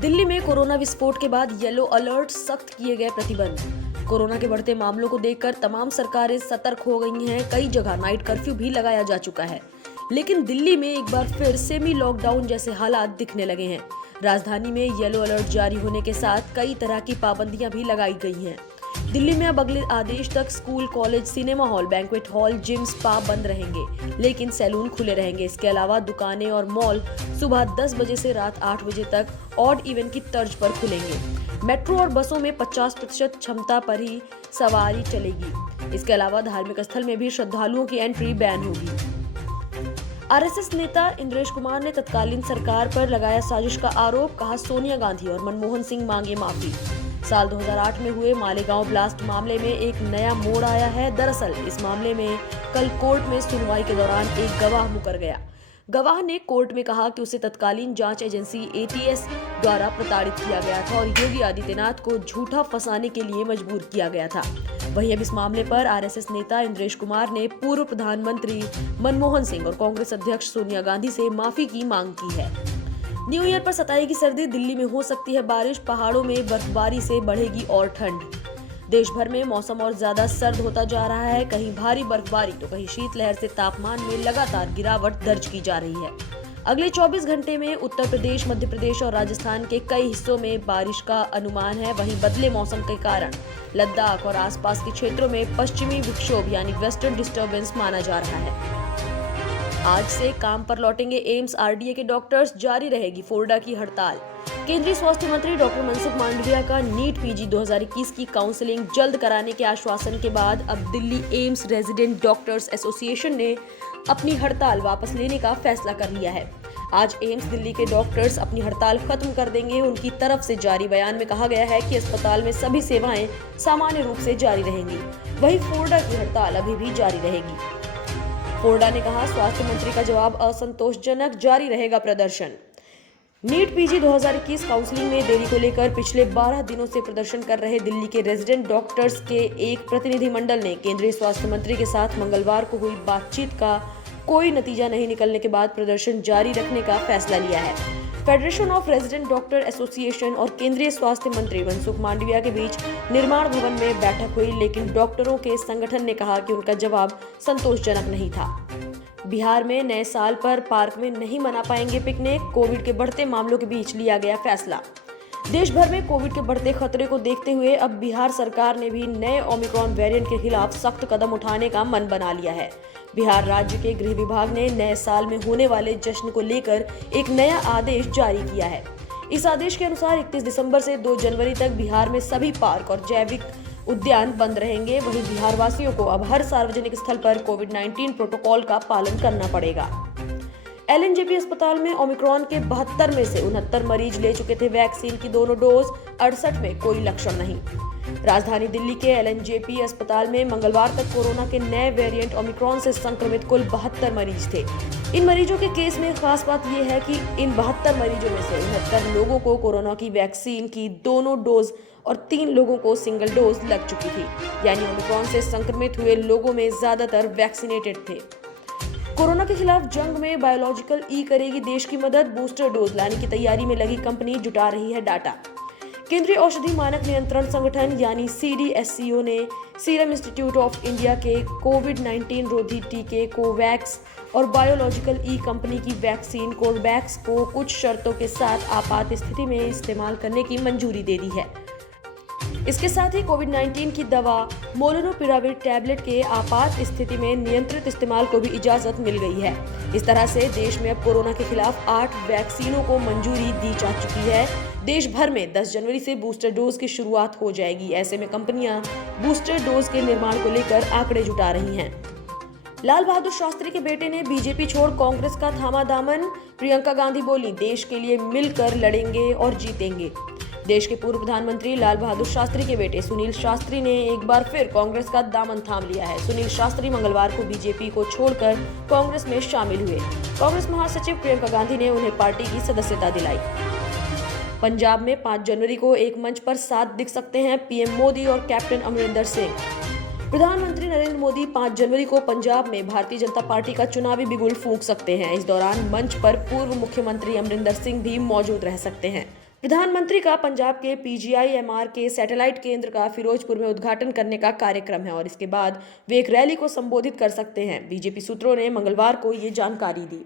दिल्ली में कोरोना विस्फोट के बाद येलो अलर्ट, सख्त किए गए प्रतिबंध। कोरोना के बढ़ते मामलों को देखकर तमाम सरकारें सतर्क हो गई हैं। कई जगह नाइट कर्फ्यू भी लगाया जा चुका है, लेकिन दिल्ली में एक बार फिर सेमी लॉकडाउन जैसे हालात दिखने लगे हैं। राजधानी में येलो अलर्ट जारी होने के साथ कई तरह की पाबंदियां भी लगाई गई हैं। दिल्ली में अब अगले आदेश तक school, college, cinema hall, banquet hall, gym, spa बंद रहेंगे, लेकिन सैलून खुले रहेंगे। इसके अलावा दुकानें और मॉल सुबह 10 बजे से रात 8 बजे तक ऑड इवन की तर्ज पर खुलेंगे। मेट्रो और बसों में 50% क्षमता पर ही सवारी चलेगी। इसके अलावा धार्मिक स्थल में भी श्रद्धालुओं की एंट्री बैन होगी। आरएसएस नेता इंद्रेश कुमार ने तत्कालीन सरकार पर लगाया साजिश का आरोप, कहा सोनिया गांधी और मनमोहन सिंह मांगे माफी। साल 2008 में हुए मालेगांव ब्लास्ट मामले में एक नया मोड़ आया है। दरअसल इस मामले में कल कोर्ट में सुनवाई के दौरान एक गवाह मुकर गया। गवाह ने कोर्ट में कहा कि उसे तत्कालीन जांच एजेंसी एटीएस द्वारा प्रताड़ित किया गया था और योगी आदित्यनाथ को झूठा फंसाने के लिए मजबूर किया गया था। वहीं अब इस मामले पर आरएसएस नेता इंद्रेश कुमार ने पूर्व प्रधानमंत्री मनमोहन सिंह और कांग्रेस अध्यक्ष सोनिया गांधी से माफी की मांग की है। न्यू ईयर पर सताएगी सर्दी, दिल्ली में हो सकती है बारिश, पहाड़ों में बर्फबारी से बढ़ेगी और ठंड। देश भर में मौसम और ज्यादा सर्द होता जा रहा है। कहीं भारी बर्फबारी तो कहीं शीतलहर से तापमान में लगातार गिरावट दर्ज की जा रही है। अगले 24 घंटे में उत्तर प्रदेश, मध्य प्रदेश और राजस्थान के कई हिस्सों में बारिश का अनुमान है। वहीं बदले मौसम के कारण लद्दाख और आसपास के क्षेत्रों में पश्चिमी विक्षोभ यानी वेस्टर्न डिस्टर्बेंस माना जा रहा है। आज से काम पर लौटेंगे एम्स आरडीए के डॉक्टर्स, जारी रहेगी फोरडा की हड़ताल। केंद्रीय स्वास्थ्य मंत्री डॉक्टर मनसुख मांडविया का नीट पीजी 2021 की काउंसलिंग जल्द कराने के आश्वासन के बाद अब Delhi AIIMS resident doctors association ने अपनी हड़ताल वापस लेने का फैसला कर लिया है। आज एम्स दिल्ली के डॉक्टर्स अपनी हड़ताल खत्म कर देंगे। उनकी तरफ से जारी बयान में कहा गया है कि अस्पताल में सभी सेवाएं सामान्य रूप से जारी रहेंगी। वहीं फोरडा की हड़ताल अभी भी जारी रहेगी। फोरडा ने कहा, स्वास्थ्य मंत्री का जवाब असंतोषजनक, जारी रहेगा प्रदर्शन। नीट पीजी 2021 काउंसलिंग में देरी को लेकर पिछले 12 दिनों से प्रदर्शन कर रहे दिल्ली के रेजिडेंट डॉक्टर्स के एक प्रतिनिधिमंडल ने केंद्रीय स्वास्थ्य मंत्री के साथ मंगलवार को हुई बातचीत का कोई नतीजा नहीं निकलने के बाद प्रदर्शन जारी रखने का फैसला लिया है। Federation of resident doctor association और केंद्रीय स्वास्थ्य मंत्री मनसुख मांडविया के बीच निर्माण भवन में बैठक हुई, लेकिन डॉक्टरों के संगठन ने कहा कि उनका जवाब संतोषजनक नहीं था। बिहार में नए साल पर पार्क में नहीं मना पाएंगे पिकनिक, कोविड के बढ़ते मामलों के बीच लिया गया फैसला। देश भर में कोविड के बढ़ते खतरे को देखते हुए अब बिहार सरकार ने भी नए ओमिक्रॉन वेरिएंट के खिलाफ सख्त कदम उठाने का मन बना लिया है। बिहार राज्य के गृह विभाग ने नए साल में होने वाले जश्न को लेकर एक नया आदेश जारी किया है। इस आदेश के अनुसार 31 दिसंबर से 2 जनवरी तक बिहार में सभी पार्क और जैविक उद्यान बंद रहेंगे। वहीं बिहार वासियों को अब हर सार्वजनिक स्थल पर कोविड-19 प्रोटोकॉल का पालन करना पड़ेगा। एलएनजेपी अस्पताल में ओमिक्रॉन के 72 में से 69 मरीज ले चुके थे वैक्सीन की दोनों डोज, 68 में कोई लक्षण नहीं। राजधानी दिल्ली के एलएनजेपी अस्पताल में मंगलवार तक कोरोना के नए वेरिएंट ओमिक्रॉन से संक्रमित कुल 72 मरीज थे। इन मरीजों के केस में खास बात यह है कि इन 72 मरीजों में से 69 लोगों को कोरोना की वैक्सीन की दोनों डोज और 3 लोगों को सिंगल डोज लग चुकी थी, यानी ओमिक्रॉन से संक्रमित हुए लोगों में ज्यादातर वैक्सीनेटेड थे। कोरोना के खिलाफ जंग में बायोलॉजिकल ई करेगी देश की मदद, बूस्टर डोज लाने की तैयारी में लगी कंपनी जुटा रही है डाटा। केंद्रीय औषधि मानक नियंत्रण संगठन यानी सीडीएससीओ ने सीरम इंस्टीट्यूट ऑफ इंडिया के कोविड-19 रोधी टीके कोवैक्स और बायोलॉजिकल ई कंपनी की वैक्सीन कोवैक्स को कुछ शर्तों के साथ आपात स्थिति में इस्तेमाल करने की मंजूरी दे दी है। इसके साथ ही कोविड-19 की दवा मोलनुपिराविर टैबलेट के आपात स्थिति में नियंत्रित इस्तेमाल को भी इजाजत मिल गई है। इस तरह से देश में अब कोरोना के खिलाफ 8 वैक्सीनों को मंजूरी दी जा चुकी है। देश भर में 10 जनवरी से बूस्टर डोज की शुरुआत हो जाएगी। ऐसे में कंपनियां बूस्टर डोज के निर्माण को लेकर आंकड़े जुटा रही हैं। लाल बहादुर शास्त्री के बेटे ने बीजेपी छोड़ कांग्रेस का थामा दामन, प्रियंका गांधी बोली, देश के लिए मिलकर लड़ेंगे और जीतेंगे। देश के पूर्व प्रधानमंत्री लाल बहादुर शास्त्री के बेटे सुनील शास्त्री ने एक बार फिर कांग्रेस का दामन थाम लिया है। सुनील शास्त्री मंगलवार को बीजेपी को छोड़कर कांग्रेस में शामिल हुए। कांग्रेस महासचिव प्रियंका गांधी ने उन्हें पार्टी की सदस्यता दिलाई। पंजाब में 5 जनवरी को एक मंच पर साथ दिख सकते हैं पीएम मोदी और कैप्टन अमरिंदर सिंह। प्रधानमंत्री नरेंद्र मोदी 5 जनवरी को पंजाब में भारतीय जनता पार्टी का चुनावी बिगुल फूंक सकते हैं। इस दौरान मंच पर पूर्व मुख्यमंत्री अमरिंदर सिंह भी मौजूद रह सकते हैं। प्रधानमंत्री का पंजाब के PGIMR के सैटेलाइट केंद्र का फिरोजपुर में उद्घाटन करने का कार्यक्रम है और इसके बाद वे एक रैली को संबोधित कर सकते हैं। बीजेपी सूत्रों ने मंगलवार को ये जानकारी दी।